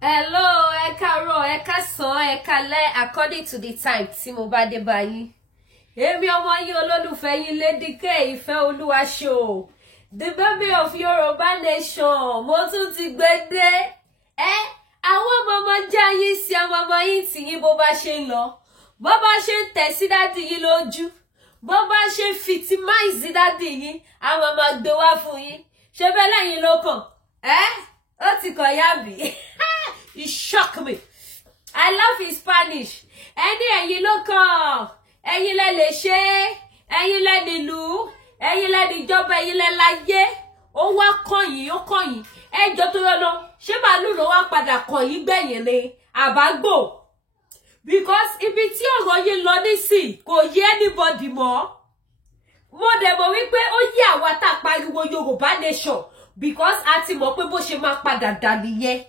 Hello, ẹ káàárọ̀, ẹ káàsán, ẹ káalẹ́ according to the time tí mo bá dé bá yín. Èmi ọmọ yín olólùfẹ́ yín Lady K Ìfẹ́olúwa show. The baby of Yoruba nation. Mo tún ti gbé dé. Àwọn mama jẹ́ yín sí àwọn mama yín tí yín bó bá ṣe ń lọ. Bó bá ṣe ń tẹ̀ sí dádì yín lójú. Bó bá ṣe victimize dádì yín, àwọn mama gbé wá fún yín. Ṣé bẹ́ẹ̀ lẹ́yìn ló kàn? Ó ti kàn yá bí. He shocked me. I love his Spanish. Ẹ̀yin ló kàn. Ẹ̀yin lẹ lè ṣe. Ẹ̀yin lẹ nílùú. Ẹ̀yin lẹ níjọba. Ẹ̀yin lẹ láyé. Ó wá kàn yín, ó kàn yín. Ẹjọ́ tó yọ lọ. Ṣé màálù ló wá padà kàn yín gbẹ̀yìn ni? Àbágbò. Because ibi tí ọ̀rọ̀ yín lọ nísìn kò yé anybody mọ́. Mo dẹ̀ mọ̀ wípé ó yé àwa tá pariwo Yorùbá nation. Because a ti mọ̀ pé bó ṣe máa padà dà nìyẹn.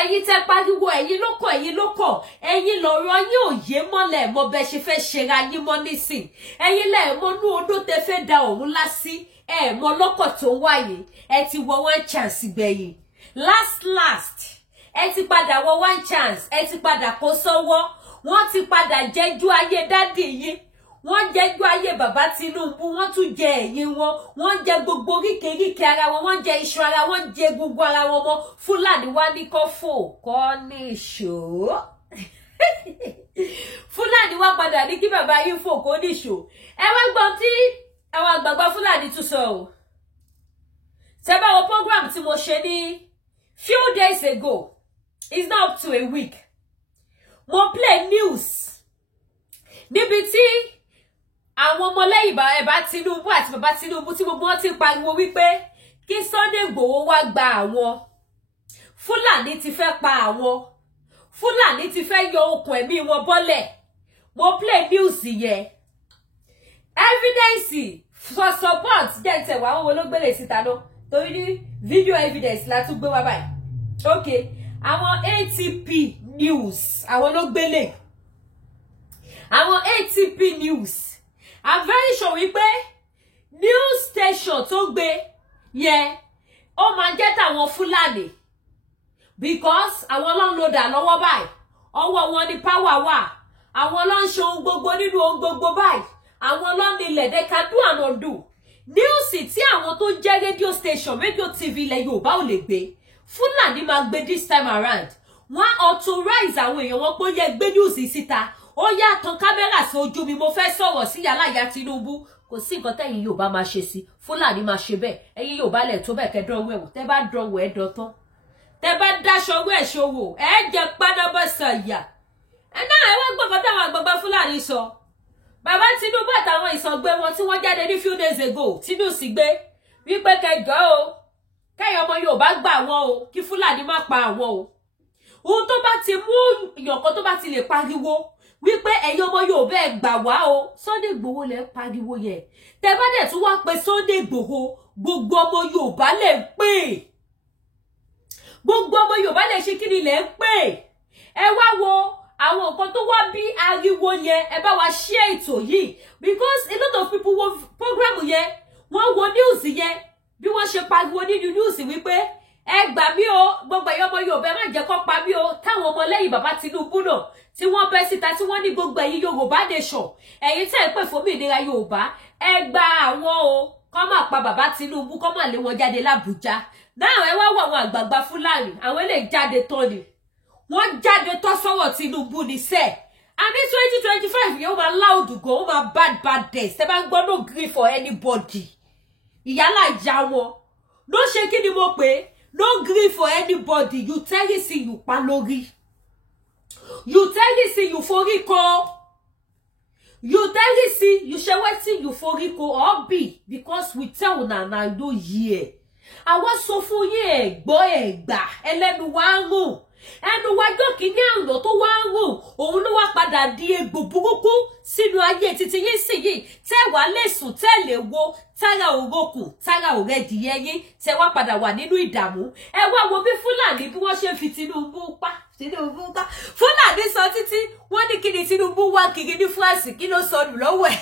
Ẹ̀yin tẹ́ pariwo ẹ̀yin ló kàn ẹ̀yin lọ̀rọ̀ yín ò yé mọ́lẹ̀ mọ́ bẹ́ ṣe fẹ́ ṣera yín mọ́ nísìn ẹ̀yin lẹ mọ̀ nú odó tẹ́ fẹ́ da òun lásì ẹ mọ̀ lọ́kọ̀ tó wáyé ẹ ti wọ one chance gbẹ̀yìn last ẹ ti padà wọ one chance ẹ ti padà kó sọ́wọ́ wọ́n ti padà jẹ́jú ayé dádì yín wọ́n jẹ́jú ayé bàbá Tinubu wọ́n tún jẹ ẹ̀yìn wọn wọ́n jẹ gbogbo oríkèéríkèé ara wọn wọ́n jẹ iṣan ara wọn jẹ gbogbo ara wọn mọ́ Fúlàní wá ní kó fò kọ́ ní ìṣó Fúlàní wá padà ní kí bàbá yín fò kó ní ìṣó ẹ wá gbọ́n tí àwọn àgbààgbà Fúlàní tún sọ o ṣebí wo program tí mo ṣe ní few days ago it's not up to a week mo play news níbi tí àwọn ọmọlẹ́yìn bàbá Tinubu àti bàbá Tinubu tí gbogbo wọn ti pariwo wípé kí Sunday Igboho wá gba àwọn Fúlàní ti fẹ́ pa àwọn Fúlàní ti fẹ́ yọ okùn ẹ̀mí wọn bọ́lẹ̀ mo play news yẹn evidence for support jẹ́ǹtẹ̀ wà àwọn olóògbélé síta lọ torí ní video evidence la tún gbé wá báyìí okay àwọn ATP news àwọn olóògbélé àwọn ATP news I'm very sure wípé news station tó gbé yẹn ó máa jẹ́ tàwọn Fúlàní because àwọn ló ń lòdà lọ́wọ́ báyìí ọwọ́ wọn ni power wà àwọn ló ń ṣe ohun gbogbo nínú ohun gbogbo báyìí àwọn ló ní ilẹ̀ they can do and undo news tí àwọn tó jẹ́ radio station radio TV ilẹ̀ Yorùbá ò lè gbé Fúlàní máa gbé this time around wọ́n authorize àwọn èèyàn wọn pé ó yẹ gbé news síta ó yá tan kámẹ́rà sí ojú mi mo fẹ́ sọ̀rọ̀ sí yàláyà Tinubu kò sí nǹkan tẹ́yin Yorùbá máa ṣe sí Fúlàní máa ṣe bẹ́ẹ̀ ẹ̀yin Yorùbá lẹ̀ tó bẹ́ẹ̀ kẹ́ dánwò ẹ̀wò tẹ́ bá dánwò ẹ̀ dọ̀tán tẹ́ bá dáṣọ owó ẹ̀ ṣòwò ẹ̀ jẹ́ pánábọ́sà yà ẹ̀ náà ẹ̀ wá gbọ́ngàn táwọn àgbàgbà Fúlàní sọ bàbá Tinubu àtàwọn ìsọ̀gbé wọn tí wọ́n jáde ní few days ago Tinubu sì gbé wípé kẹjọ́ o kẹ́yìn ọmọ Yorùbá gbà wọn o kí Fúlàní má pa àwọn o ohun tó bá ti mú ìyọ̀kan tó bá ti lè pariwo wípé ẹ̀yin ọmọ Yorùbá ẹ gbà wá o Sunday Igboho lẹ pariwo yẹn tẹ́ bá dẹ̀ tún wá pé Sunday Igboho gbogbo ọmọ Yorùbá lẹ pè gbogbo ọmọ Yorùbá lẹ ṣe kíni lẹ pè ẹ wá wo àwọn nǹkan tó wá bí ariwo yẹn ẹ bá wa share ètò yìí because a lot of people wo program yẹn wọ́n wo news yẹn bí wọ́n ṣe pariwo nínú news wípé ẹ gbà mí o gbogbo ẹ̀yin ọmọ Yorùbá má jẹ́ kó pa mí o táwọn ọmọ lẹ́yìn bàbá Tinubu náà tí wọ́n bẹ́ síta tí wọ́n ní gbogbo ẹ̀yin Yorùbá nation ẹ̀yin tẹ́ ẹ pè fún òmìnira Yorùbá ẹ gba àwọn o kó má pa bàbá Tinubu kó má lé wọn jáde l'Abuja náà ẹ wá wọ àwọn àgbààgbà Fúlàní àwọn eléyìí jáde tán ni wọ́n jáde tán sọ́wọ́ Tinubu ní sẹ́ẹ̀ and ní 2025 yẹn ó máa loud gan ó máa bad days tẹ́ bá ń gbọ́ no gree for anybody ìyálà ìjà wọn ló ṣe kí ni mo pè no gree for anybody you tell you see you pa lórí you tell you see you foriko you tell you see you ṣe wetin you foriko or be because we tell una na no hear àwa sọ fún yín ẹ gbọ́ ẹ gbà ẹlẹ́nu wa ń rùn ẹnu wa jọ kìíní àrùn tó wá ń rùn òun ló wá padà di egbò burúkú sínú ayé títí yín sì yìí tẹ́ wá lè sùn tẹ́ lè wo tára òrokùn tára òrẹ́dìyẹ yín tẹ́ wá padà wà nínú ìdààmú ẹ wá wo bí Fúlàní bí wọ́n ṣe fi Tinubu pa Fúlàní sọ títí wọ́n ní kí ni Tinubu wá kiri ní France kí ló sọnù lọ́wọ́ ẹ̀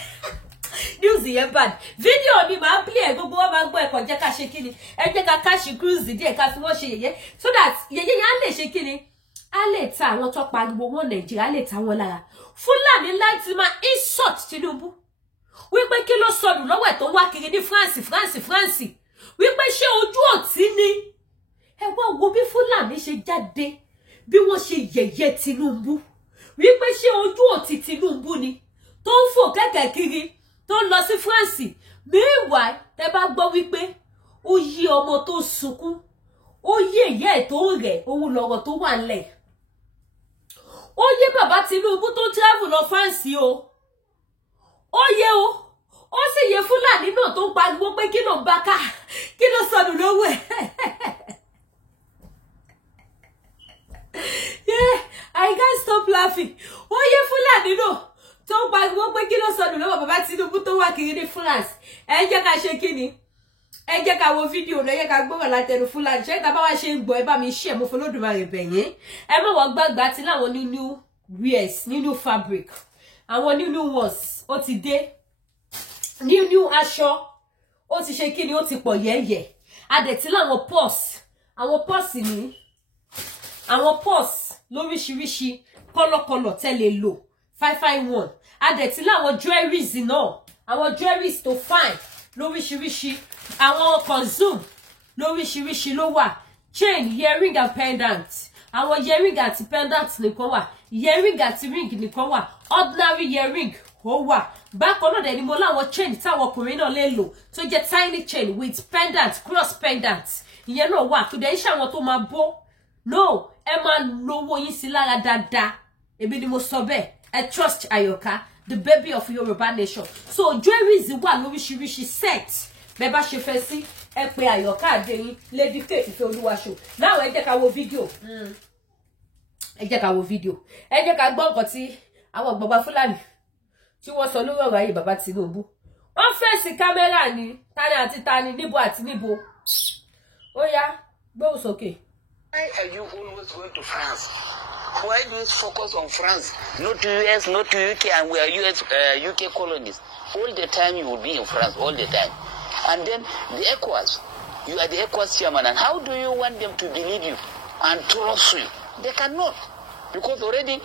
news yẹn bad video ni máa play gbogbo wa máa gbọ́ ẹ kàn jẹ́ ká ṣe kíni ẹ jẹ́ ká cash cruise díẹ̀ ká fi wọ́n ṣe yẹ̀yẹ́ so that yẹ̀yẹ́ yẹn á lè ṣe kíni á lè ta àwọn tó pariwo wọn Nàìjíríà á lè ta wọn lára Fúlàní láti máa insult Tinubu wípé kí ló sọnù lọ́wọ́ ẹ̀ tó wá kiri ní France wípé ṣé ojú òtí ni ẹ wá wo bí Fúlàní ṣe jáde bí wọ́n ṣe yẹ̀yẹ́ Tinubu wípé ṣé ojú òtí Tinubu ni tó ń fò kẹ̀kẹ́ kiri tó ń lọ sí France meanwhile tẹ́ bá gbọ́ wípé ó yí ọmọ tó sunkún ó yí ìyá ẹ̀ tó rẹ̀ òun lọ́rọ̀ tó wà ńlẹ̀ ó yé bàbá Tinubu tó travel lọ France o ó yé o ó sì yé Fúlàní náà tó ń pariwo pé kí ló ń bá ká kí ló sọnù lọ́wọ́ ẹ̀ yeah, I can't stop laughing ó yé Fúlàní náà tó ń pariwo pé kí ló sọnù lọ́wọ́ bàbá Tinubu tó wà kiri ní France ẹ jẹ́ ká ṣe kíni ẹ jẹ́ ká wo fídíò náà ẹ jẹ́ ká gbọ́rọ̀ látẹnu Fúlàní ṣé tá bá wá ṣe ń gbọ́ ẹ bá mi share mo f'Olódùmarè bẹ̀ yín ẹ má wọ́n gbàgbà tí láwọn new wears new fabric àwọn new ones ó ti dé new aṣọ ó ti ṣe kíni ó ti pọ̀ yẹ́yẹ́ adẹ̀tí láwọn purse àwọn purse ní àwọn purse lóríṣiríṣi kọ́lọ́kọ́lọ́ tẹ́lẹ̀ lò 551 adẹ̀tí láwọn jewelries náà àwọn jewelries tó fine lóríṣiríṣi àwọn consume lóríṣiríṣi ló wà chain earring and pendant àwọn earring àti pendant nìkan wà earring àti ring nìkan wà ordinary earring ó wà bákan náà dẹ̀ ni mo láwọn chain táwọn ọkùnrin náà lè lò tó jẹ́ tiny chain with pendant cross pendant ìyẹn náà wà kò dẹ̀ ń ṣàwọn tó máa bó no ẹ máa lówó yín sí lára dáadáa èmi ni mo sọ bẹ́ẹ̀ ẹ trust Àyọ̀ká the baby of Yorùbá nation so jewelries wà lóríṣiríṣi set bẹ́ẹ̀ bá ṣe fẹ́ sí ẹ pè Àyọ̀ká Adéyìn Lady K Ìfẹ́olúwa show láwọn ẹ jẹ́ ká wo fídíò ẹ jẹ́ ká wo fídíò ẹ jẹ́ ká gbọ́ nǹkan tí àwọn bàbá Fúlàní tí wọ́n sọ lórí ọ̀rọ̀ ayé bàbá Tinubu wọ́n fèsì kámẹ́rà ní tani àti tani níbo àti níbo ó yá gbóhùn sókè. Why are you always going to France? Why do you focus on France? Not to US, not to UK, and we are UK colonies. All the time you will be in France, all the time. And then the ECOWAS, you are the ECOWAS chairman, and how do you want them to believe you and trust you? They cannot. Because already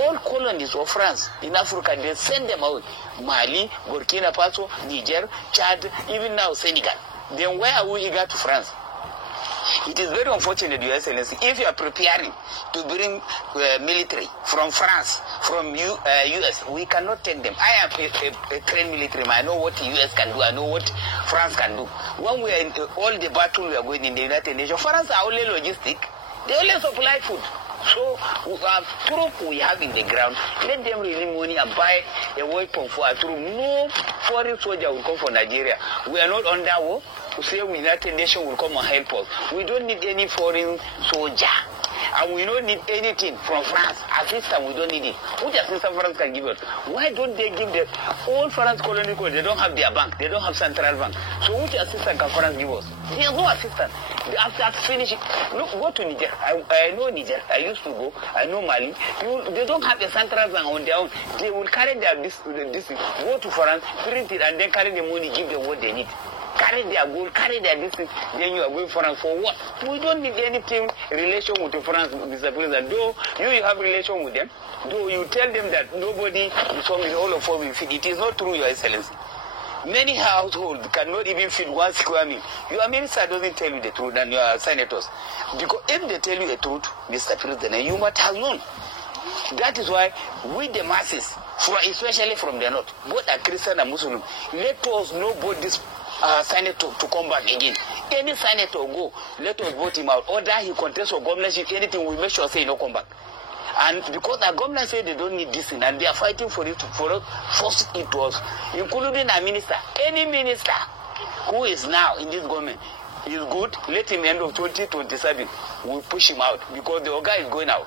all colonies of France in Africa, they send them out. Mali, Burkina Faso, Niger, Chad, even now Senegal. Then why are we eager to France? It is very unfortunate, Your Excellency, if you are preparing to bring military from France, from US, we cannot take them. I am a trained military man. I know what the US can do. I know what France can do. When we are in all the battle we are going in the United Nations, France are only logistic. They only supply food. So, troops we have in the ground, let them release money and buy a weapon for our troops. No foreign soldier will come from Nigeria. We are not under war. We say the United Nations will come and help us. We don't need any foreign soldier. And we don't need anything from France. Assistance, we don't need it. Which assistance France can give us? Why don't they give the all France colony? They don't have their bank. They don't have central bank. So which assistance can France give us? There is no assistance. After finishing, look, go to Niger. I know Niger. I used to go. I know Mali. They don't have a central bank on their own. They will carry this go to France, print it, and then carry the money, give them what they need. Carry their gold, carry their distance, then you are going for France for what? We don't need anything relation with France, Mr. President. Though you have relation with them, though you tell them that nobody is home, all of us will feed. It is not true, Your Excellency. Many households cannot even feed 1 square meal. Your minister doesn't tell you the truth, and your senators. Because if they tell you the truth, Mr. President, you must have known. That is why we the masses, especially from the north, both are Christian and Muslim, let us know both this senator to come back again. Any senator go, let us vote him out. Or that he contests for governorship, anything, we make sure say he no come back. And because our government say they don't need this thing, and they are fighting for it, for force it to us, including our minister. Any minister who is now in this government is good, let him end of 2027. We'll push him out because the guy is going out.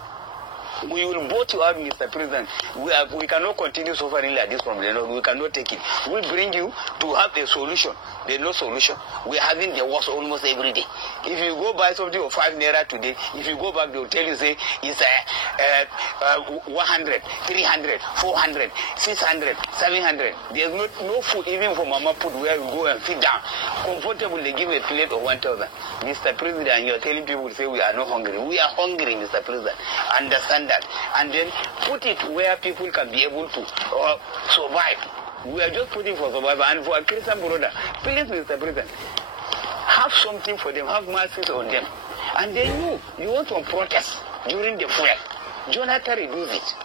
We will vote you out, Mr. President. We cannot continue suffering like this problem. No, we cannot take it. We bring you to have a solution. There's no solution. We're having the worst almost every day. If you go buy something for 5 naira today, if you go back, they'll tell you, say, it's 100, 300, 400, 600, 700. There's no food, even for mama put where you go and sit down. Comfortable, they give a plate of 1,000. Mr. President, you're telling people to say we are not hungry. We are hungry, Mr. President. Understand that. And then put it where people can be able to survive. We are just putting for survival. And for a Christian brother, please, Mr. President, have something for them, have mercy on them. And then you want to protest during the fuel. Jonathan reduce it.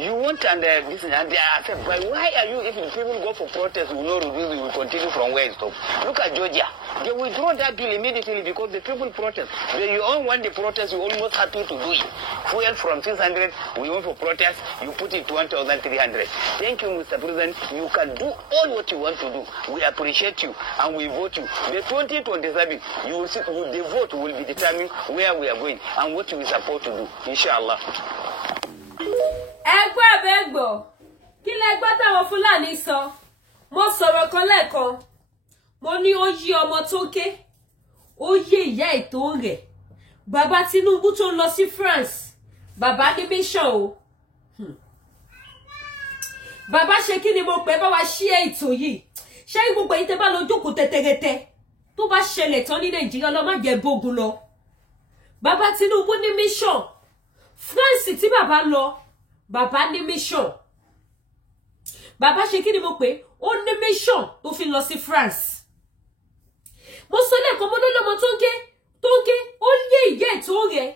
You want and this and they are said, but why are you, if people go for protest, we will not reduce, we will continue from where it stopped. Look at Georgia. They withdraw that bill immediately because the people protest. You all want the protest, you almost happy to do it. Fuel from 600, we went for protest, you put it to 1,300. Thank you, Mr. President. You can do all what you want to do. We appreciate you and we vote you. The 2027, you will see, the vote will be determining where we are going and what we support to do. Inshallah. Ẹgbẹ́ abẹ́gbọ̀ kí lẹ gbọ́ táwọn Fúlàní sọ mo sọ̀rọ̀ kan lẹ́ẹ̀kan mo ní ó yí ọmọ tó ké ó yé ìyá ètò rẹ̀ bàbá Tinubu tó ń lọ sí France bàbá ní mission o bàbá ṣe kí ni mo pè bá wa ṣí ètò yìí ṣé gbogbo yìí tẹ́ bá lọ jókòó tẹ́tẹ́rẹ́tẹ́ tó bá ṣẹlẹ̀ tán ní Nàìjíríà lọ má jẹ́ bógun lọ bàbá Tinubu ní mission France tí bàbá lọ bàbá ní mission bàbá ṣe kí ni mo pè ó ní mission tó fi lọ sí France mo sọ lẹ́ẹ̀kan mo lọ́lọ́mọ tó ń gé ó lé ìyá ètò rẹ̀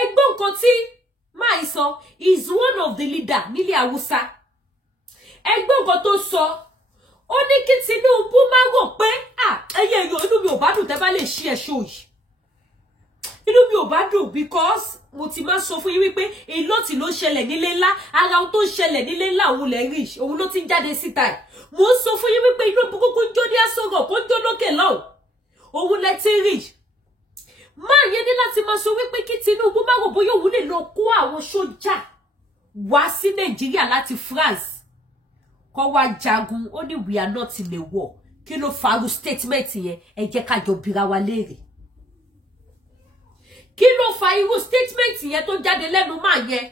ẹgbọ́n nǹkan tí máa sọ is one of the leader nílẹ̀ Haúsá ẹgbọ́n nǹkan tó sọ ó ní kí Tinubu má rò pé ẹyẹ èèyàn inú mi ò bá dùn tẹ́ bá lè ṣí ẹ̀ṣọ́ yìí inú mi ò bá dùn because mo ti máa sọ fún yín wípé èlò tí ló ṣẹlẹ̀ nílé ńlá ara ohun tó ṣẹlẹ̀ nílé ńlá òun lẹ rí òun ló ti ń jáde síta mo sọ fún yín wípé inú burúkú ń jó ní asọ̀rọ̀ kó jó lókè lọ́hùn òun lẹ ti rí máa yẹ ní láti máa sọ wípé kí Tinubu má rò bóyá òun lè lọ kó àwọn sójà wá sí Nàìjíríà láti France kó wá jagun ó ní we are not in a war kí ló faru statement yẹn ẹ jẹ́ ká jọ bira wa léèrè kí ló fa irú statement yẹn tó jáde lẹ́nu máa yẹn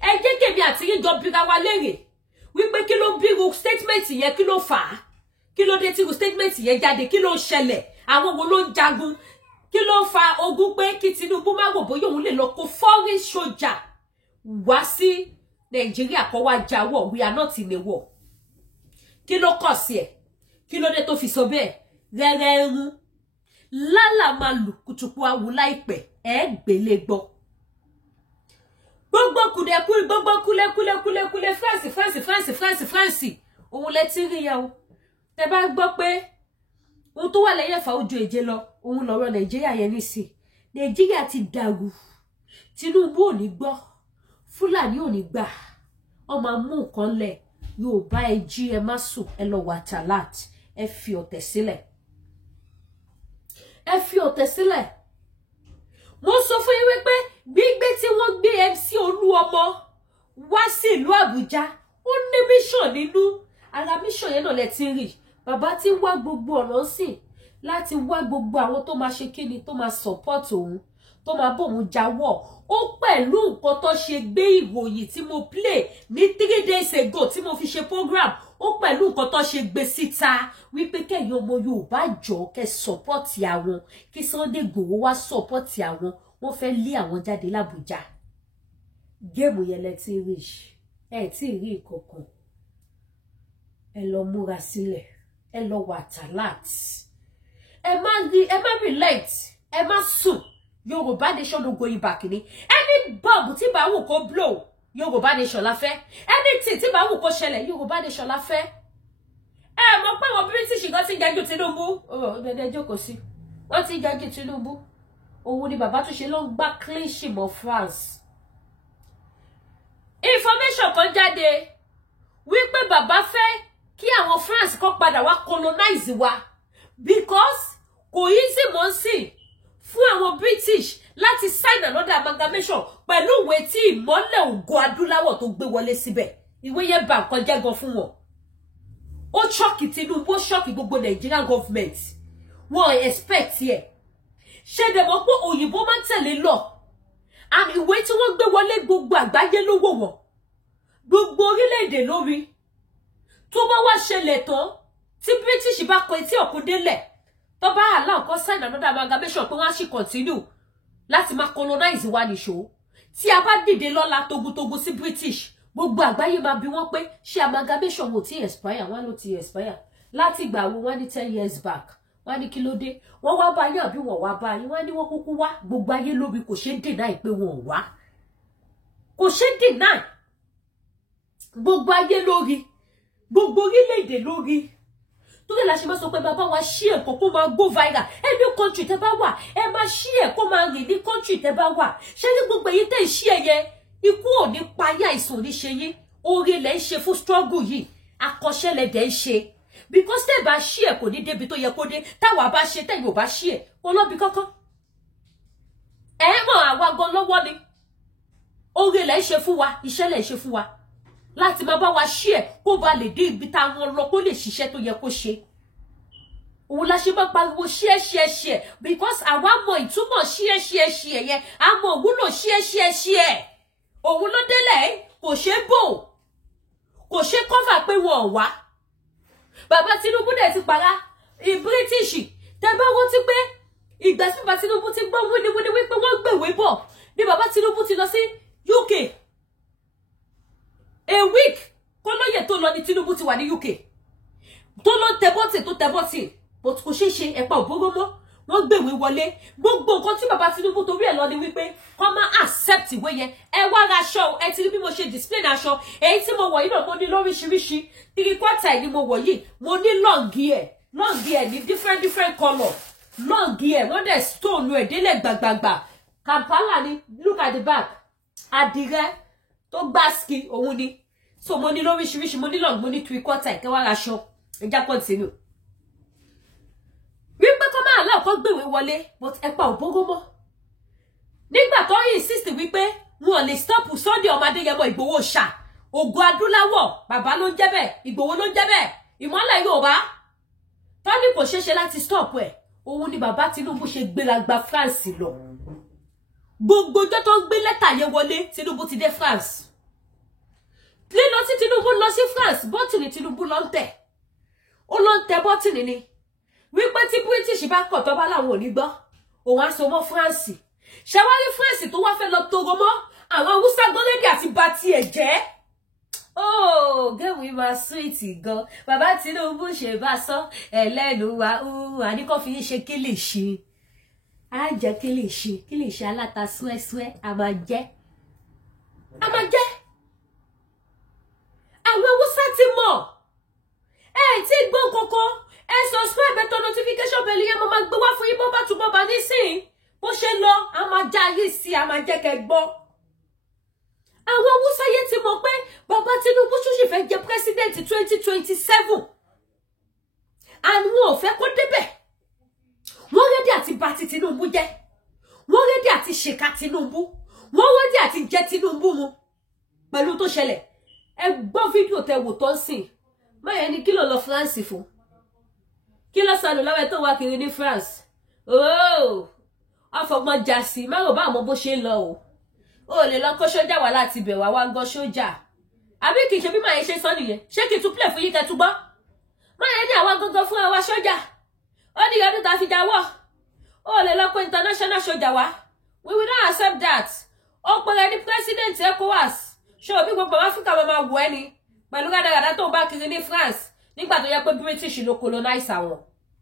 ẹ jẹ́ kèmi àti yín jọ bira wa léèrè wípé kí ló bí irú statement yẹn kí ló fà á kí ló dé tí irú statement yẹn jáde kí ló ṣẹlẹ̀ àwọn wo ló ń jagun kí ló fa ogun pé kí Tinubu má rò bóyá òun lè lọ kó foreign soldier wá sí Nàìjíríà kó wá jà war we are not in a war kí ló kọ̀ sí ẹ̀ kí ló dé tó fi sọ bẹ́ẹ̀ rẹ́rẹ́ ẹrú lálà máa lù kùtùkù awù láìpẹ́ gbélé gbọ́ gbogbo kùdẹ̀kù gbogbo kúlẹ̀kúlẹ̀kúlẹ̀ France òun lẹ ti rí ya o tẹ́ bá gbọ́ pé ohun tó wà lẹ́yìn ẹ̀fà ojú èjé lọ òun lọ́rọ̀ Nàìjíríà yẹn nísìn Nàìjíríà ti dàrú Tinubu ò ní gbọ́ Fúlàní ò ní gbà ọmọ amú nǹkan lẹ̀ Yorùbá ẹ jí ẹ má sùn ẹ lọ wà tàlát ẹ fi ọ̀tẹ̀ sílẹ̀ mo sọ fún yín wípé gbígbé tí wọ́n gbé MC Olúọmọ wá sí ìlú Àbújá ó ní mission nínú ara mission yẹn náà lẹ ti rí bàbá tí wá gbogbo ọ̀nà sí láti wá gbogbo àwọn tó máa ṣe kíni tó máa support òun tó máa bòun jáwọ́ ó pẹ̀lú nǹkan tó ṣe gbé ìròyìn tí mo play ní 3 days ago tí mo fi ṣe program ó pẹ̀lú nǹkan tó ṣe gbé síta wípé kẹ́yìn ọmọ Yorùbá jọ kẹ́ support àwọn kí Sunday Igboho wá support àwọn wọ́n fẹ́ lé àwọn jáde l'Abuja géèmù yẹn lẹ ti rí ẹ tí rí ìkọ̀kan ẹ lọ múra sílẹ̀ ẹ lọ wà tàlát ẹ má relate ẹ má sùn Yorùbá nation no going back ni any bomb tí bá wù kó blow Yorùbá nation la fẹ́ anything tí bá wù kó ṣẹlẹ̀ Yorùbá nation la fẹ́ ẹ mọ̀ pé àwọn British gan ti jaju Tinubu dede jókòó sí wọ́n ti jaju Tinubu òun ni bàbá tó ṣe ló ń gbá clean sheet mọ́ France information kan jáde wípé bàbá fẹ́ kí àwọn France kó padà wá colonize wa because kò easy mọ́ sí fún àwọn British láti sign another amalgamation pẹ̀lú ìwé tí ìmọ́lẹ̀ ògo adúláwọ̀ tó gbé wọlé síbẹ̀ ìwé yẹn bà nǹkan jẹ́ gan fún wọn ó ṣọ́ọ̀kì Tinubu ó ṣọ́ọ̀kì gbogbo Nigerian government wọn expect yẹ ṣé dẹ̀ mọ̀ pé òyìnbó máa ń tẹ̀lé lọ àmì ìwé tí wọ́n gbé wọlé gbogbo àgbáyé ló wò wọ́n gbogbo orílẹ̀-èdè lórí tó bá wá ṣẹlẹ̀ tán tí British bá kọ etí ọ̀kun délẹ̀ tó bá allow kan sign another amalgamation pé wọ́n á sì continue láti máa colonize wa nìṣó tí a bá dìde lọ́la togutogu sí British gbogbo àgbáyé máa bi wọ́n pé ṣé amalgamation wò tí expire wọ́n ló ti expire láti ìgbà wo wọ́n ní 10 years back wọ́n ní kí ló dé wọ́n wá bá yín àbí wọ́n wá bá yín wọ́n ní wọ́n kúkú wá gbogbo ayé lóbi kò ṣe deny pé wọ́n wá kò ṣe deny gbogbo ayé lórí gbogbo orílẹ̀-èdè lórí torí la ṣe máa sọ pé bàbá wa share nǹkan kó máa go viral any country tẹ́ bá wà ẹ máa share kó máa rìn ní country tẹ́ bá wà ṣé ní gbogbo èyí tẹ́ share yẹn ikú ò ní payá àìsàn ò ní ṣe yín oore lẹ ń ṣe fún struggle yìí akọ́ṣẹ́lẹ̀ dẹ̀ ń ṣe because tẹ́ bá share kò ní débi tó yẹ kó dé táwa bá ṣe tẹ́ yóò bá share kó lọ́bi kankan ẹ mọ̀ àwa gan lọ́wọ́ ni oore lẹ ń ṣe fún wa iṣẹ́ lẹ ń ṣe fún wa láti máa bá wa share kó ba lè dé ibi tá wọn lọ kó lè ṣiṣẹ́ tó yẹ kó ṣe òun la ṣe máa pariwo share because àwa mọ̀ ìtumọ̀ share yẹn a mọ̀ òwúlò share òun ló délẹ̀ kò ṣe bò kò ṣe cover pé wọn ò wá bàbá Tinubu dẹ̀ ti para British tẹ́ bá wọ́n ti pé ìgbà tí bàbá Tinubu ti gbọ́ wíníwíní wípé wọ́n gbèwé bọ̀ ní bàbá Tinubu ti lọ sí UK a week kó lóye tó lọ ní Tinubu ti wà ní UK tó lọ tẹ́bọ́tì but kò ṣe ẹ̀pà òbóró mọ́ wọ́n gbèwé wọlé gbogbo nǹkan tí bàbá Tinubu torí ẹ̀ lọ ni wípé kó má accept ìwé yẹn ẹ wá ra aṣọ ẹ ti rí bí mo ṣe display aṣọ èyí tí mo wọ̀ yìí náà mo ní lóríṣiríṣi 3/4 ni mo wọ̀ yìí mo ní long ẹ̀ ní different colour long ẹ̀ wọ́n dẹ̀ stone ẹ̀ délẹ̀ gbàgbàgbà Kampala ni look at the back àdìrẹ tó gbá ski òun ni so mo ní lóríṣiríṣi mo ní long mo ní 3/4 kẹ́ wá ra aṣọ ẹja continue wípé kọ́ máa láàkọ́ gbèwé wọlé but ẹ̀pà òbógó mọ́ nígbà tó insist wípé wọn lè stop Sunday ọmọ Adéyẹmọ Ìgbòho ṣá ògo adúláwọ̀ bàbá ló ń jẹ́ bẹ́ẹ̀ Ìgbòho ló ń jẹ́ bẹ́ẹ̀ ìmọ́lẹ̀ Yorùbá tó ní kò ṣeéṣe láti stop ẹ̀ òun ni bàbá Tinubu ṣe gbéraga France lọ gbogbo ọjọ́ tó ń gbé lẹ́tà yẹn wọlé Tinubu ti dé France lílọ sí Tinubu lọ sí France bọ́tìnì Tinubu lọ ń tẹ̀ ó lọ ń tẹ bọ́tìnì ni wípé tí British bá kọ̀ tó bá láwọn ò ní gbọ́ òun á so mọ́ France ṣàwárí France tó wá fẹ́ lọ toro mọ́ àwọn Hausa gọ́lẹ́dì àti bá tiẹ̀ jẹ́ oh géèmù yìí máa sweet gan bàbá Tinubu ṣe bá sọ ẹlẹ́nu wa àníkọ́ fi ń ṣe kílìṣì á jẹ́ kílìṣì aláta súẹ́súẹ́ a máa jẹ́ àwọn Hausa ti mọ̀ tí gbọ́n kókó ẹ subscribe to notification bell yẹn mo máa gbé wá fún yín bó bá túbọ̀ bá nísìn bó ṣe lọ a máa já yìí sí a máa jẹ́ kẹ́ gbọ́ àwọn Hausa yẹn ti mọ̀ pé bàbá Tinubu ṣùṣì fẹ́ jẹ president 2027 and wọn ò fẹ́ kó débẹ̀ wọ́n rédí àti bà ti Tinubu jẹ́ wọ́n rédí àti ṣèkà Tinubu wọ́n rédí àti jẹ Tinubu mu pẹ̀lú tó ṣẹlẹ̀ ẹ gbọ́ fídíò tẹ́ wò tó ń sìn máyẹ̀ ní kí ló lọ France fún kí ló sọnù lọ́wọ́ tó wá kiri ní France ọfọgbọ́n já sí má rò bá àmọ́ bó ṣe ń lọ o lè lọ kó sójà wá láti bẹ̀ wá gan sójà àbí kì í ṣe bí máa ṣe sọ nìyẹn ṣé kí n tún play fún yín kẹ́ tún gbọ́ máyẹ̀ ní àwa gangan fún àwa sójà ó ní ọdún tá a fi jáwọ́ ó lè lọ kó international sójà wá we will not accept that ó pẹ̀lẹ́ ní president ECOWAS ṣé òbí gbogbo Áfíríkà máa wọ ẹni pẹ̀lú gàdàgàdà tó bá kiri ní France nígbà tó yẹ pé British ló colonize àwọn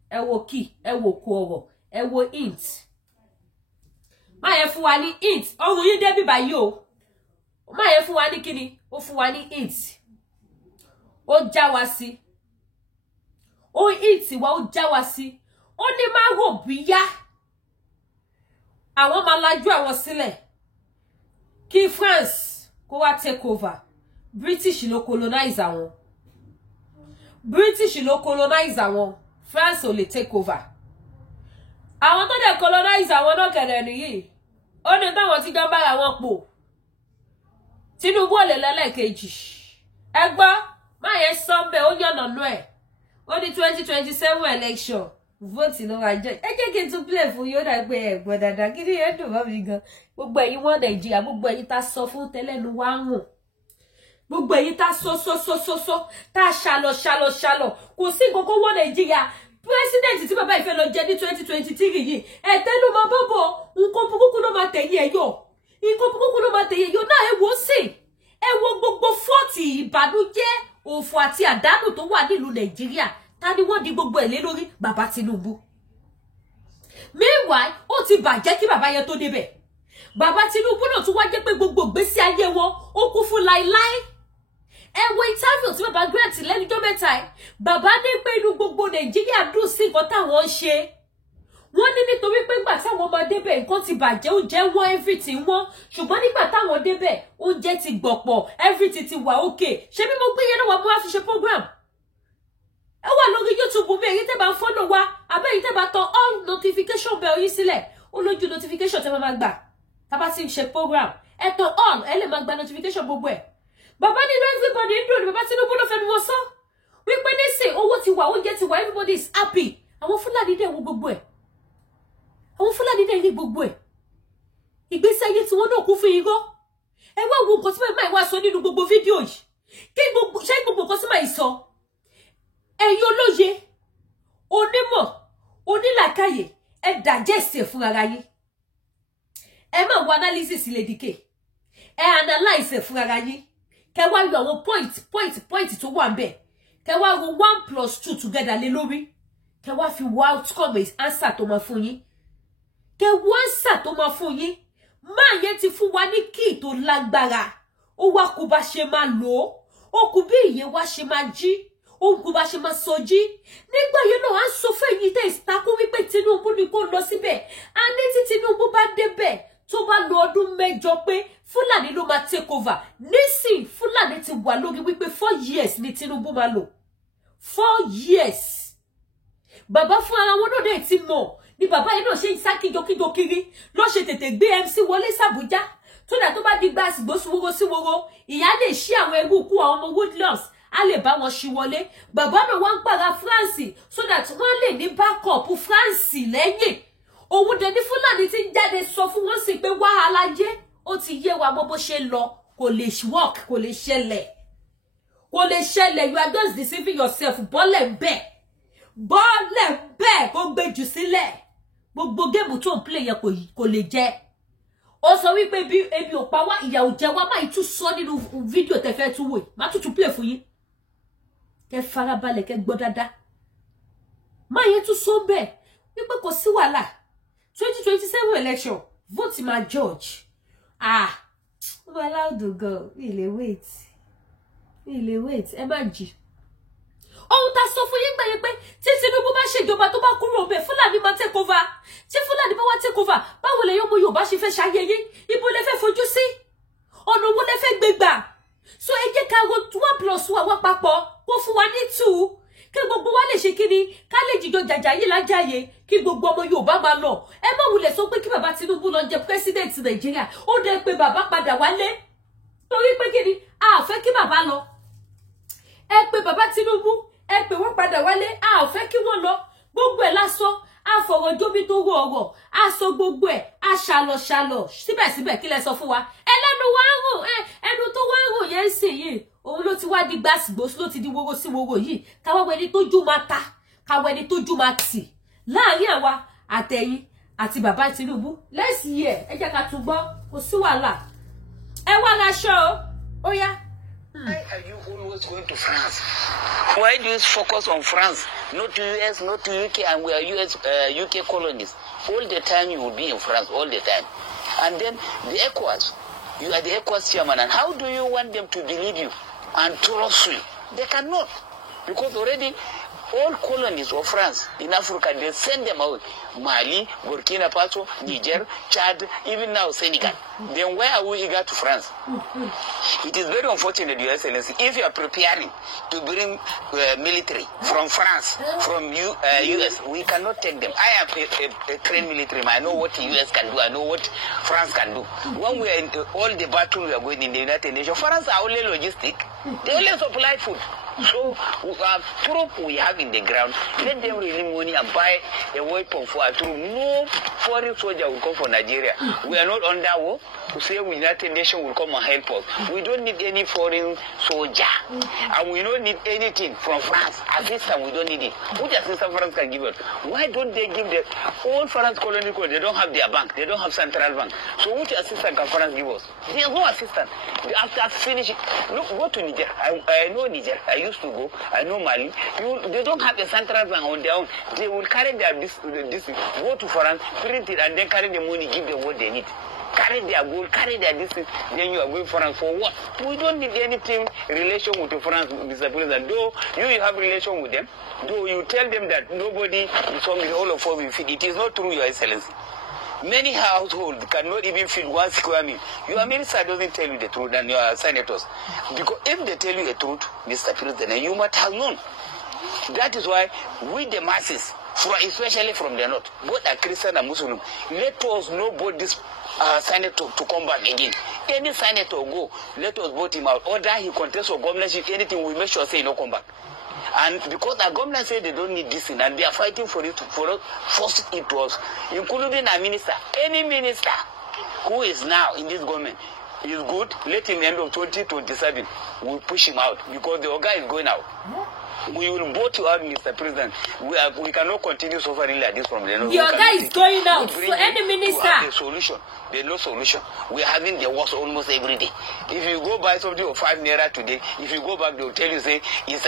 ẹ wo key ẹ wo kó ọ̀rọ̀ ẹ wo int má yẹ fún wa ní int ọrùn yín dé bíbá yìí o má yẹ fún wa ní kíni ó fún wa ní int ó já wa sí ó int wa ó já wa sí ó ní má rò bíyá àwọn máa lajú àwọn sílẹ̀ kí France kó wá take over British ló colonize àwọn France ò lè take over àwọn tó dẹ̀ colonize àwọn náà kẹ̀lẹ̀ nìyí ó ní táwọn tí jọ bára wọn pọ̀ Tinubu ò lè lẹ́lẹ́kejì ẹ gbọ́ má yẹn sọ bẹ́ẹ̀ ó yànnà nú ẹ̀ ó ní 2027 election vote ló wá jẹ́ ẹ jẹ́ kí n tún play fún yóò dà pé ẹ̀gbọ́n dáadáa kí ni yẹn dùn mọ́ mi gan gbogbo ẹ̀yin wọn Nàìjíríà gbogbo ẹ̀yin tá sọ fún tẹ́lẹ̀nu wá hàn gbogbo ẹ̀yin tá sọ tá ṣàlọ̀ kò sí gbogbo wọn Nàìjíríà president tí bàbá ìfẹ́ lọ jẹ ní 2023 yìí ẹ̀tẹ́nu máa bọ́bọ̀ nǹkan burúkú ló máa tẹ̀yẹ ẹ̀yọ́ nǹkan burúkú ló máa tẹ̀yẹ ẹ̀yọ́ náà ẹ wò sí ẹ wo gbogbo fọ́ọ̀tì ìbànújẹ́ òfò àti àdánù tó wà nílùú Nàìjíríà ta ni wọ́n di gbogbo ẹ̀ lé lórí bàbá Tinubu meanwhile ó ti bàjẹ́ kí bàbá yẹn tó débẹ̀ bàbá Tinubu náà tún wá jẹ́ pé gbogbo ìgbésí ayé wọn ó kún fún láíláí ẹ wo interview tí bàbá grant lẹ́nujọ́ mẹ́ta ẹ̀ bàbá ní pé inú gbogbo Nàìjíríà dùn sí nǹkan táwọn ń ṣe wọ́n ní nítorí pé gbà táwọn máa débẹ̀ nǹkan ti bàjẹ́ oúnjẹ wọ́n everything wọ́n ṣùgbọ́n nígbà táwọn débẹ̀ oúnjẹ ti gbọ̀pọ̀ everything ti wà okay ṣé bí mo gbé yẹn náà wà mo wá fi ṣe program ẹ wà lórí YouTube mi èyí tẹ́ bá follow wa àbẹ́ èyí tẹ́ bá tan all notification bell yín sílẹ̀ ó lójú notification tẹ́ máa gbà tá bá ti ń ṣe program ẹ tan all ẹ lè máa gba notification gbogbo ẹ̀ bàbá nínú everybody ń dùn ní bàbá Tinubu ló fẹ́ mi wọ́n sọ wípé nísìn owó ti wà oúnjẹ ti wà everybody is happy àwọn Fúlàní dẹ̀ wo gbogbo ẹ̀ àwọn Fúlàní dẹ̀ rí gbogbo ẹ̀ ìgbésí ayé tí wọ́n náà kún fún irọ́ ẹ wá wo nǹkan tí máa wá sọ nínú gbogbo fídíò yìí kí gbogbo ṣé gbogbo nǹkan tí máa sọ ẹ̀yin olóye onímọ̀ onílàkàyè ẹ digest ẹ̀ fún ara yín ẹ máa wo analysis Lady K ẹ analyze ẹ̀ fún ara yín kẹ wá yọ àwọn point tó wà ńbẹ̀ kẹ wá ro 1 + 2 together lé lórí kẹ wá fi wo outcome answer tó máa fún yín kẹ wo answer tó máa fún yín máa yẹn ti fún wa ní key tó lágbára ó wá kú bá ṣe máa lò ó kú bí ìyẹn wá ṣe máa jí ó kú bá ṣe máa sọ jí nígbà yẹn náà á sọ fún ẹ̀yin tẹ́ ìstakú wípé Tinubu ni kó lọ síbẹ̀ a ní tí Tinubu bá débẹ̀ tó bá lo ọdún mẹ́jọ pé Fúlàní ló máa take over nísìn Fúlàní ti wà lórí wípé 4 years ni Tinubu máa lò 4 years bàbá fún ara wọn náà dé ti mọ̀ ni bàbá yìí náà ṣe ń sá kíjokíjo kiri ló ṣe tètè gbé MC wọlé sàbújá tó dà tó bá di gba àsìgbósíwóró síwóró ìyá lè ṣí àwọn ẹrú kú àwọn ọmọ Woodlands a lè bá wọn ṣí wọlé bàbá náà wá ń pàrà France so that wọ́n lè ní backup France lẹ́yìn òun dẹ̀ ní Fúlàní ti ń jáde sọ fún wọn sí pé wàhálà yé ó ti yé wa mọ́ bó ṣe lọ kò lè work kò lè ṣẹlẹ̀ you are just deceiving yourself bọ́lẹ̀ bẹ́ẹ̀ kó gbé jù sílẹ̀ gbogbo géèmù tó ń play yẹn kò lè jẹ́ ó sọ wípé bí ebi ò pa wá ìyà ò jẹ wá máa tún sọ nínú fídíò tẹ́ fẹ́ tún wò má tún play fún yín kẹ́ farabalẹ̀ kẹ́ gbọ́ dáadáa máa yẹn tún sọ bẹ́ẹ̀ wípé kò sí wàhálà 2027 election vote my judge mo aláwùdù gan mi lè wait ẹ má jì ohun tá sọ fún yín gbẹ̀yẹ pé tí Tinubu bá ṣèjọba tó bá kúrò ńbẹ̀ Fúlàní máa take over tí Fúlàní bá wá take over báwo lè yọmọ Yorùbá ṣe fẹ́ ṣayé yín ibo lẹ fẹ́ fojú sí ọ̀nà wo lẹ fẹ́ gbé gbà so ẹ jẹ́ ká ro 1 + 1 wá papọ̀ kó fún wa ní 2 kí gbogbo wa lè ṣe kíni ká lè jìjọ jàjà yìí lájàyè kí gbogbo ọmọ Yorùbá máa lọ ẹ má wulẹ̀ sọ pé kí bàbá Tinubu lọ jẹ president Nàìjíríà ó dẹ̀ pé bàbá padà wálé torí pé kíni a fẹ́ kí bàbá lọ ẹ pé bàbá Tinubu ẹ pé wọ́n padà wálé a fẹ́ kí wọ́n lọ gbogbo ẹ̀ lásán a fọ̀rọ̀ jóbi tó rọ ọ̀rọ̀ a sọ gbogbo ẹ̀ a ṣàlọ̀ síbẹ̀síbẹ̀ kí lẹ sọ fún wa ẹlẹ́nu wá ń rò ẹnu tó wá ń rò yẹn sì yìí òun ló ti wá di gbàsìgbòsí ló ti di woro sí woro yìí káwọ́ ẹni tójú máa ta káwọ́ ẹni tójú máa tì láàrin àwa àtẹ̀yìn àti bàbá Tinubu lẹ́sìn yẹ ẹ jẹ́ ká tún gbọ́ kò sí wàhálà ẹ wá láṣọ ó yá. Why are you always going to France? Why do you focus on France, not US, not UK, and we are UK colonies? All the time you will be in France, all the time. And then the ECOWAS, you are the ECOWAS chairman, and how do you want them to believe you and trust you? They cannot, because already all colonies of France in Africa, they send them out. Mali, Burkina Faso, Niger, Chad, even now Senegal. Then why are we eager to France? It is very unfortunate, Your Excellency, if you are preparing to bring military from France, from US, we cannot take them. I am a trained military man. I know what the US can do. I know what France can do. When we are in all the battle we are going in the United Nations, France are only logistic. They only supply food. So, troop we have in the ground, let them release money and buy a weapon for a troop. No foreign soldier will come from Nigeria. We are not under war. To say the United Nations will come and help us. We don't need any foreign soldier. And we don't need anything from France. Assistance, we don't need it. Which assistance France can give us? Why don't they give the all France colonial code? They don't have their bank. They don't have central bank. So which assistance can France give us? There is no assistance. After finishing, look, go to Niger. I know Niger. I used to go. I know Mali. They don't have a central bank on their own. They will carry their this go to France, print it, and then carry the money, give them what they need. Carry their gold, carry their distance, then you are going France for what? We don't need anything relation with France, Mr. President. Though you have relation with them, though you tell them that nobody is hungry, all of us will feed. It is not true, Your Excellency. Many households cannot even feed 1 square meal. Your minister doesn't tell you the truth, and your senators. Because if they tell you the truth, Mr. President, you must have known. That is why we the masses, especially from the north, both are Christian and Muslim, let us know both this senator to come back again. Any senator go, let us vote him out. Or that he contests for governorship, anything, we make sure say no come back. And because the government say they don't need this, and they are fighting for it, for us, force it to us, including a minister. Any minister who is now in this government is good, let him end of 2027. We'll push him out because the guy is going out. We will vote you out, Mr. President. We cannot continue suffering like this from the north. Your guy is going out. So any minister. The solution. There's no solution. We are having the worst almost every day. If you go buy something for 5 naira today, if you go back, they will tell you, say, it's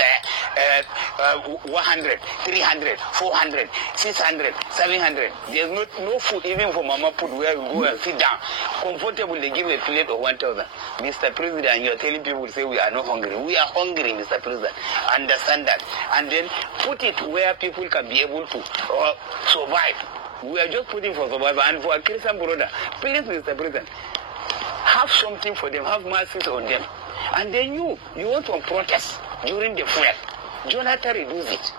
100, 300, 400, 600, 700. There's no food, even for mama put where you go and sit down. Comfortable, they give a plate of 1,000. Mr. President, you are telling people, say, we are not hungry. We are hungry, Mr. President. Understand that. And then put it where people can be able to survive. We are just putting for survival. And for a Christian brother, please, Mr. President, have something for them, have mercy on them. And then you want to protest during the fuel. Jonathan reduce it.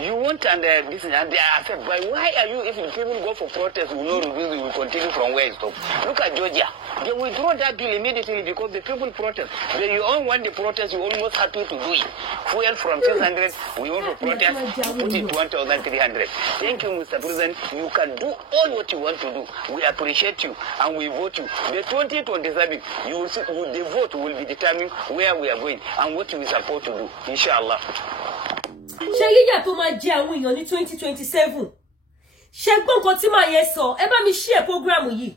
You want and this and they are affected. But why are you, if people go for protest, will not reduce, we will continue from where it stopped. Look at Georgia. They withdraw that bill immediately because the people protest. Then you all want the protest, you almost happy to do it. Fuel from 600, we want to protest, put it to 1,300. Thank you, Mr. President. You can do all what you want to do. We appreciate you and we vote you. The 2027, you will see, the vote will be determined where we are going and what we support to do. Inshallah. Ṣé yíyà tó máa jẹ àwọn èèyàn ní 2027 ṣé gbọ́ nǹkan tí màá yẹn sọ ẹ bá mi share program yìí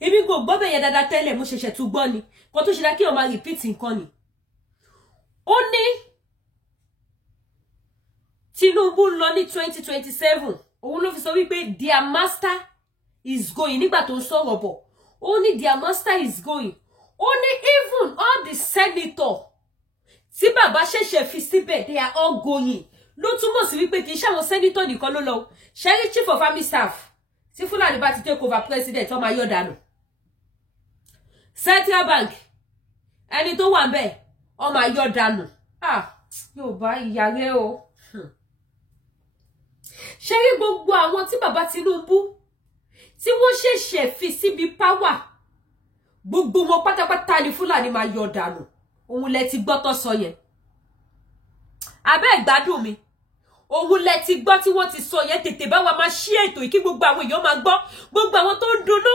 èmi kò gbọ́ bẹ́ẹ̀ yẹn dáadáa tẹ́lẹ̀ mo ṣẹ̀ṣẹ̀ tún gbọ́ ni kò tó ṣe dá kí o máa repeat nǹkan ni ó ní Tinubu lọ ní 2027 òun ló fi sọ wípé their master is going nígbà tó ń sọ̀rọ̀ bọ̀ ó ní their master is going ó ní even all the senator tí bàbá ṣẹ̀ṣẹ̀ fi síbẹ̀ they are all going ló túmọ̀ sí wípé kì í ṣàwọn senator nìkan ló lọ ṣẹ́rí chief of army staff tí Fúlàní bá ti take over president ó máa yọ dànù Central Bank ẹni tó wà ńbẹ̀ ó máa yọ dànù yóò bá ìyá rẹ̀ o ṣẹ́rí gbogbo àwọn tí bàbá Tinubu tí wọ́n ṣẹ̀ṣẹ̀ fi síbi power gbogbo wọn pátápátá ni Fúlàní máa yọ dànù òun lẹ ti gbọ́ tó sọ yẹn abẹ́ ìgbádùn mi òun lẹ ti gbọ́ tí wọ́n ti sọ yẹn tètè bá wa máa ṣí ètò kí gbogbo àwọn èèyàn máa gbọ́ gbogbo àwọn tó ń dunnú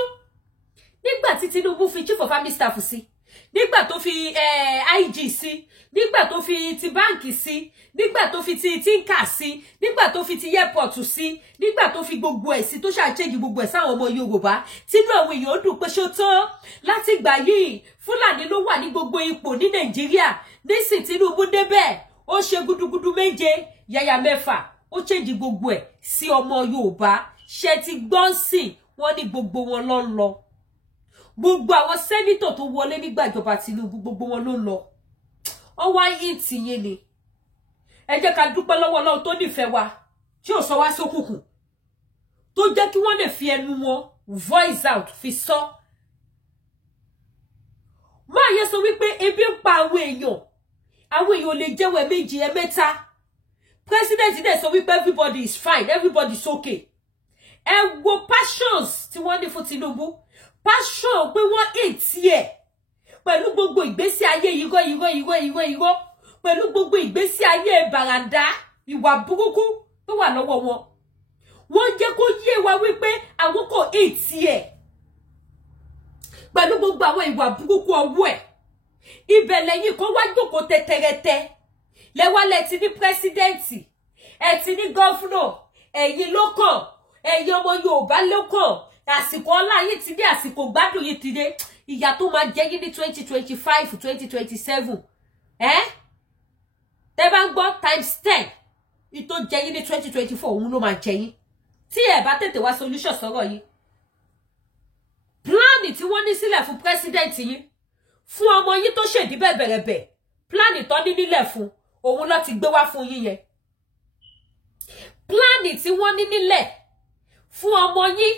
nígbà tí Tinubu fi chief of army staff sí nígbà tó fi IG sí nígbà tó fi ti báǹkì sí nígbà tó fi ti tinka sí nígbà tó fi ti airport sí nígbà tó fi gbogbo ẹ̀ sí tó ṣàchẹ́jì gbogbo ẹ̀ sáwọn ọmọ Yorùbá tínú àwọn èèyàn dùn pé ṣó tó láti ìgbà yìí Fúlàní ló wà ní gbogbo ipò ní Nàìjíríà nísìn Tinubu débẹ̀ ó ṣe gudugudu méje yàyà mẹ́fà ó change gbogbo ẹ̀ sí ọmọ Yorùbá ṣe ti gbọ́n sìn wọ́n ní gbogbo wọn ló ń lọ gbogbo àwọn sẹ́nítọ̀ tó wọlé nígbà ìjọba Tinubu gbogbo wọn ló ń lọ ó wá yín tìyẹn ni ẹ jẹ́ ká dúpẹ́ lọ́wọ́ Ọlọ́run tó nífẹ̀ẹ́ wa tí ò sọ wá sókùnkùn tó jẹ́ kí wọ́n lè fi ẹnu wọn voice out fi sọ. Máa yẹ sọ wípé ebi ń pa àwọn èèyàn lè jẹ́wọ́ ẹ̀méjì ẹ̀mẹ́ta. President dẹ̀ sọ wípé everybody is fine, everybody is okay. Ẹ wo passions tí wọ́n ní fún Tinubu, passion pé wọ́n hate ẹ̀ pẹ̀lú gbogbo ìgbésí ayé irọ́, pẹ̀lú gbogbo ìgbésí ayé bàràndà ìwà burúkú tó wà lọ́wọ́ wọn. Wọ́n jẹ́ kó yé wa wípé àwọn kò hate ẹ̀ pẹ̀lú gbogbo àwọn ìwà burúkú ọwọ́ ẹ̀. Ibẹ̀ lẹ́yìn kan wá jókòó tẹ́tẹ́rẹ́tẹ́ lẹ́wọ́lẹ̀ ti ní pírẹ́sídẹ́ǹtì, ẹ̀ ti ní gọ́fúnà, ẹ̀yin ló kàn, ẹ̀yin ọmọ Yorùbá ló kàn, àsìkò ọlá yìí ti dé, àsìkò gbádùn yìí ti dé, ìyà tó máa jẹ yín ní 2025 2027 tẹ́ bá ń gbọ́ times 10 ìtò jẹ yín ní 2024 òun ló máa jẹ yín tí ẹ bá tètè wá solution sọ̀rọ̀ yìí. Pláànì tí wọ́n ní sílẹ̀ fún pírẹ́sídẹ́ǹtì yìí fún ọmọ yín tó ṣèdí bẹ̀bẹ̀rẹ̀bẹ̀, pláànì tó ní nílẹ̀ fún òun ló ti gbé wá fún yín yẹn. Pláànì tí wọ́n ní nílẹ̀ fún ọmọ yín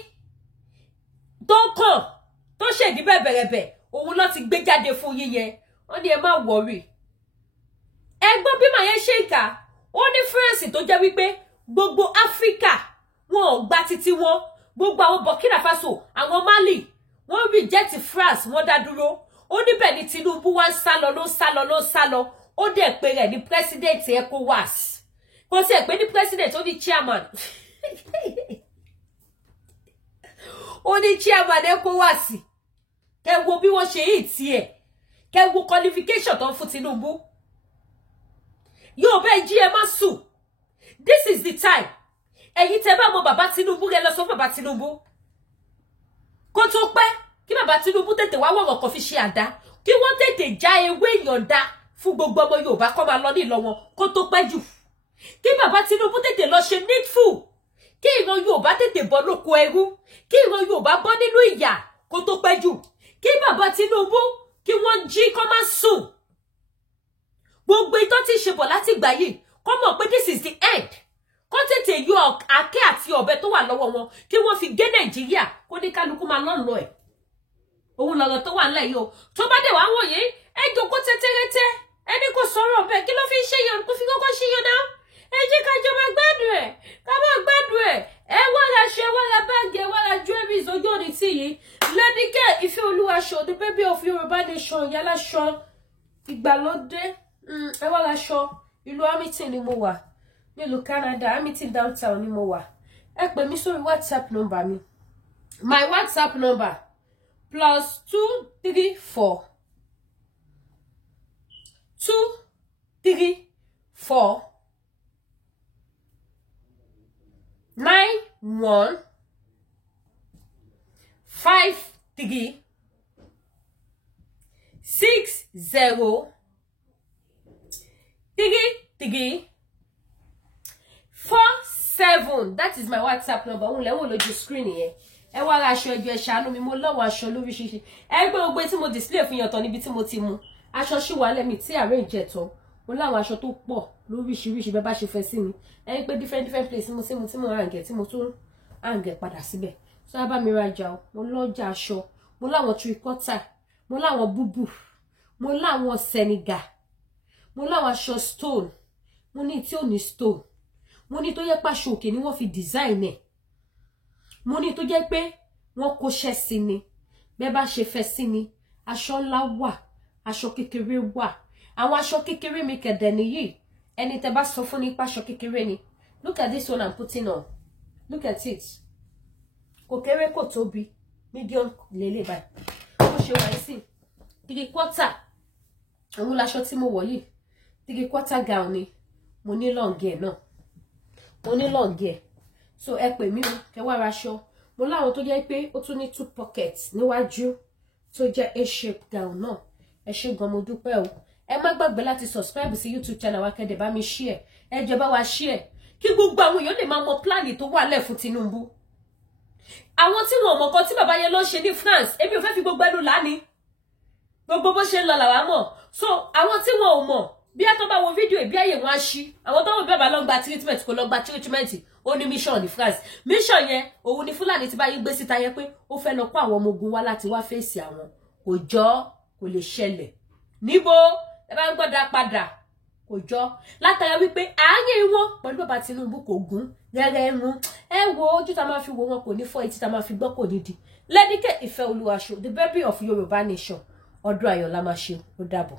tó kàn tó ṣèdí bẹ̀bẹ̀rẹ̀bẹ̀ òun ló ti gbé jáde fún yín yẹn. Wọ́n ní ẹ má worry. Ẹgbọ́n bí màá yẹn ṣe ìkà, ó ní fúrẹ́ǹsì tó jẹ́ wípé gbogbo Áfíríkà wọn ò gba títí wọn, gbogbo àwọn Burkina Faso, àwọn Mali, wọ́n reject France, wọ́n dá dúró. Ó níbẹ̀ ni Tinubu wá ń sálọ, ó dẹ̀ pé rẹ̀ ní president ECOWAS. Kò sí ẹ̀ pé ní president, ó ní chairman. Ó ní chairman ECOWAS. Kẹ́ wo bí wọ́n ṣe yìí tiẹ̀. Kẹ́ wo qualification tó ń fún Tinubu. Yóò bẹ́ẹ̀ jí ẹ má sùn. This is the time. Ẹ̀yin tẹ́ bá mọ bàbá Tinubu rẹ lọ sọ bàbá Tinubu. Kó tó pẹ́ kí bàbá Tinubu tètè wá wọ̀rọ̀ kan fi ṣe àdá. Kí wọ́n tètè já ewé ìyọ̀ǹda fún gbogbo ọmọ Yorùbá kó máa lọ ní ìlọ wọn kó tó pẹ́ jù. Kí bàbá Tinubu tètè lọ ṣe needful. Kí ìran Yorùbá tètè bọ́ lóko ẹrú. Kí ìran Yorùbá bọ́ nínú ìyà kó tó pẹ́ jù. Kí bàbá Tinubu kí wọ́n jí kó má sùn. Gbogbo ìtọ́ tí ṣe bọ̀ láti gbà yìí kó mọ̀ pé this is the end. Kó tètè yọ àké àti ọ̀bẹ tó wà lọ́wọ́ wọn kí wọ́n fi gé Nàìjíríà kó ní kálukú máa lọ́nà ẹ̀. Òun lọ̀rọ̀ tó wà ńlẹ̀ yìí o. Tó bá dé wá wòye ẹ jókòó tẹ́tẹ́rẹ́tẹ́ ẹni kò sọ̀rọ̀ bẹ́ẹ̀ kí ló fi ṣe yàn kó fi kọ́kọ́ ṣe yàn náà. Ẹ jẹ́ ká jọ máa gbádùn ẹ̀ ká máa gbádùn ẹ̀. Ẹ wá ra aṣọ, ẹ wá ra báàgì, ẹ wá ra jewelries ojú òní tí yìí. Lẹ́díkẹ́ Ìfẹ́ Olúwa show, the baby of Yorùbá nation, yálà aṣọ ìgbàlódé. Ẹ wá ra aṣọ. Ìlú Hamilton ni mo wà. Nílùú Canada, Hamilton downtown ni mo wà. Ẹ pè mí sórí WhatsApp number mi. My WhatsApp number +234 234 91 53 60 33 47. That is my WhatsApp number. Òun lẹ wò lójú screen yẹn. Ẹ wá ra aṣọ ẹjọ́ ẹ ṣàánú mi, mo lọ́wọ́ aṣọ lóríṣiríṣi. Ẹ gbé ogbe tí mo display fún yàn tán níbi tí mo ti mú. Aṣọ ṣì wà lẹ́mi tí arrange ẹ̀tọ́. Mo láwọn aṣọ tó pọ̀ lóríṣiríṣi bẹ́ẹ̀ bá ṣe fẹ́ sí mi. Ẹ pé different place mo tí mo hang tí mo tún hang padà síbẹ̀. So ẹ bá mi rajà o. Mo lọ́jà aṣọ. Mo láwọn tricota. Mo láwọn búbù. Mo láwọn Senegal. Mo láwọn aṣọ stone. Mo ní tí ò ní stone. Mo ní tó yẹ pa ṣòkè ni wọ́n fi design ẹ̀. Mo ní tó jẹ́ pé wọ́n kóṣẹ́ sí ni. Bẹ́ẹ̀ bá ṣe fẹ́ sí ni. Aṣọ ńlá wà, aṣọ kékeré wà. Àwọn aṣọ kékeré mi kẹ̀dẹ̀ nìyí. Ẹni tẹ́ bá sọ fún nípa aṣọ kékeré ni. Look at this one I'm putting on. Look at it. Kò kéré kò tóbi. Medium lélẹ̀ báyìí. Ó ṣe wà sí 3/4. Òun láṣọ tí mo wọ̀ yìí. 3/4 gown ni. Mo ní long hair náà. Mo ní long hair. So ẹ pè mí o, kẹ́ wá ra aṣọ. Mo láwọn tó jẹ́ pé ó tún ní 2 pockets níwájú tó jẹ́ A-shape gown náà. Ẹ ṣé gan, mo dúpẹ́ o. Ẹ má gbàgbé láti subscribe sí YouTube channel wa kẹ́dẹ̀ bá mi share. Ẹ jẹ́ bá wa share. Kí gbogbo àwọn èèyàn lè máa mọ plan tó wà lẹ̀ fún Tinubu. Àwọn tí wọn mọ̀ kan tí bàbá yẹn lọ ṣe ní France, èmi ò fẹ́ fi gbogbo ẹnu lání. Gbogbo bó ṣe ń lọ làwa mọ̀. So àwọn tí wọn ò mọ̀ bí a tó bá wo fídíò bí ayé wọn ṣí àwọn tó bẹ́ẹ̀ bá lọ gba treatment kò lọ gba treatment ó ní mission ní France mission yẹn òun ni Fúlàní ti bá yí gbé síta yẹn pé ó fẹ́ lọ kó àwọn ọmọ ogun wá láti wá fèsì àwọn kò jọ kò lè ṣẹlẹ̀ níbo ẹ bá ń gbọ́dá padà kò jọ látara wípé ààyè wọn pẹ̀lú bàbá Tinubu kò gún rẹ́rẹ́ mú ẹ wo ojú tá máa fi wo wọn kò ní fọ́ etí tá máa fi gbọ́ kò ní di Lédìkẹ́ Ìfẹ́olúwa show the baby of Yorùbá nation ọdún ayọ̀ la máa ṣe ó dàbọ̀.